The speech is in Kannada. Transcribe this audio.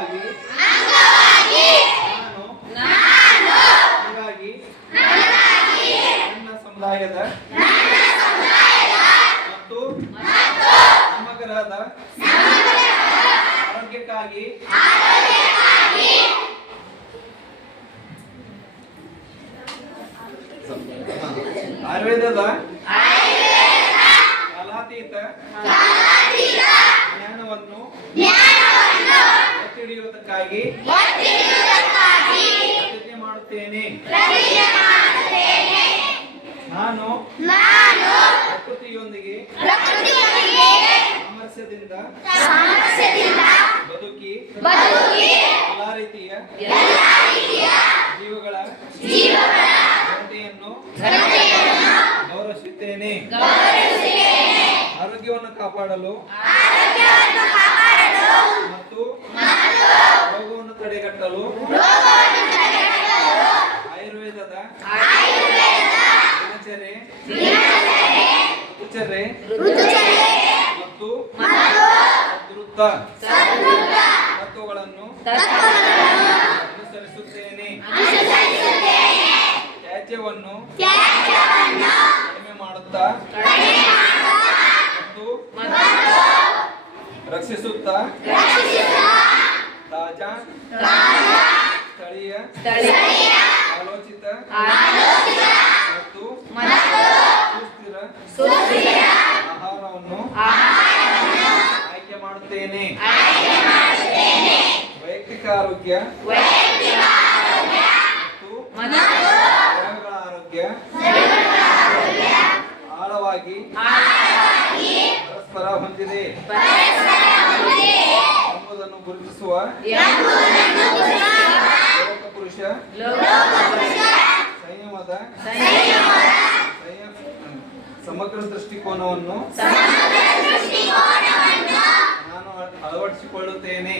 ಅಂಗವಾಗಿ ನಾನು ಹೀಗಾಗಿ ನನ್ನ ಸಮುದಾಯದ ಮತ್ತು ನಮ್ಮ ಗ್ರಹದ ಆರೋಗ್ಯಕ್ಕಾಗಿ ಆಯುರ್ವೇದದ ಕಾಲಾತೀತ ಜ್ಞಾನವನ್ನು ಪ್ರತಿಜ್ಞೆ ಮಾಡುತ್ತೇನೆ. ನಾನು ಪ್ರಕೃತಿಯೊಂದಿಗೆ ಸಾಮರಸ್ಯದಿಂದ ಬದುಕಿ ಎಲ್ಲಾ ರೀತಿಯ ಜೀವಗಳ ಜನತೆಯನ್ನು ಗೌರವಿಸುತ್ತೇನೆ. ಆರೋಗ್ಯವನ್ನು ಕಾಪಾಡಲು ಮತ್ತು ರೋಗವನ್ನು ತಡೆಗಟ್ಟಲು ಆಯುರ್ವೇದದ ಮತ್ತು ಸದೃತ್ತ ತತ್ವಗಳನ್ನು ಅನುಸರಿಸುತ್ತೇನೆ. ತ್ಯಾಜ್ಯವನ್ನು ಕಡಿಮೆ ಮಾಡುತ್ತಾ ಮತ್ತು ರಕ್ಷಿಸುತ್ತಾ? ತಾಜಾ? ಸ್ಥಳೀಯ? ಆಲೋಚಿತ? ಮತ್ತು? ಸುಸ್ಥಿರ? ಆಹಾರವನ್ನು? ಆಯ್ಕೆ ಮಾಡುತ್ತೇನೆ. ವೈಯಕ್ತಿಕ ಆರೋಗ್ಯ? ಮತ್ತು? ಆರೋಗ್ಯ? ಆಳವಾಗಿ? ಪರಸ್ಪರ ಹೊಂದಿದೆ. ಎಂಬುದನ್ನು ಗುರುತಿಸುವ ಪುರುಷ ಸಂಯಮದ ಸಂಯಮ ಸಮಗ್ರ ದೃಷ್ಟಿಕೋನವನ್ನು ನಾನು ಅಳವಡಿಸಿಕೊಳ್ಳುತ್ತೇನೆ.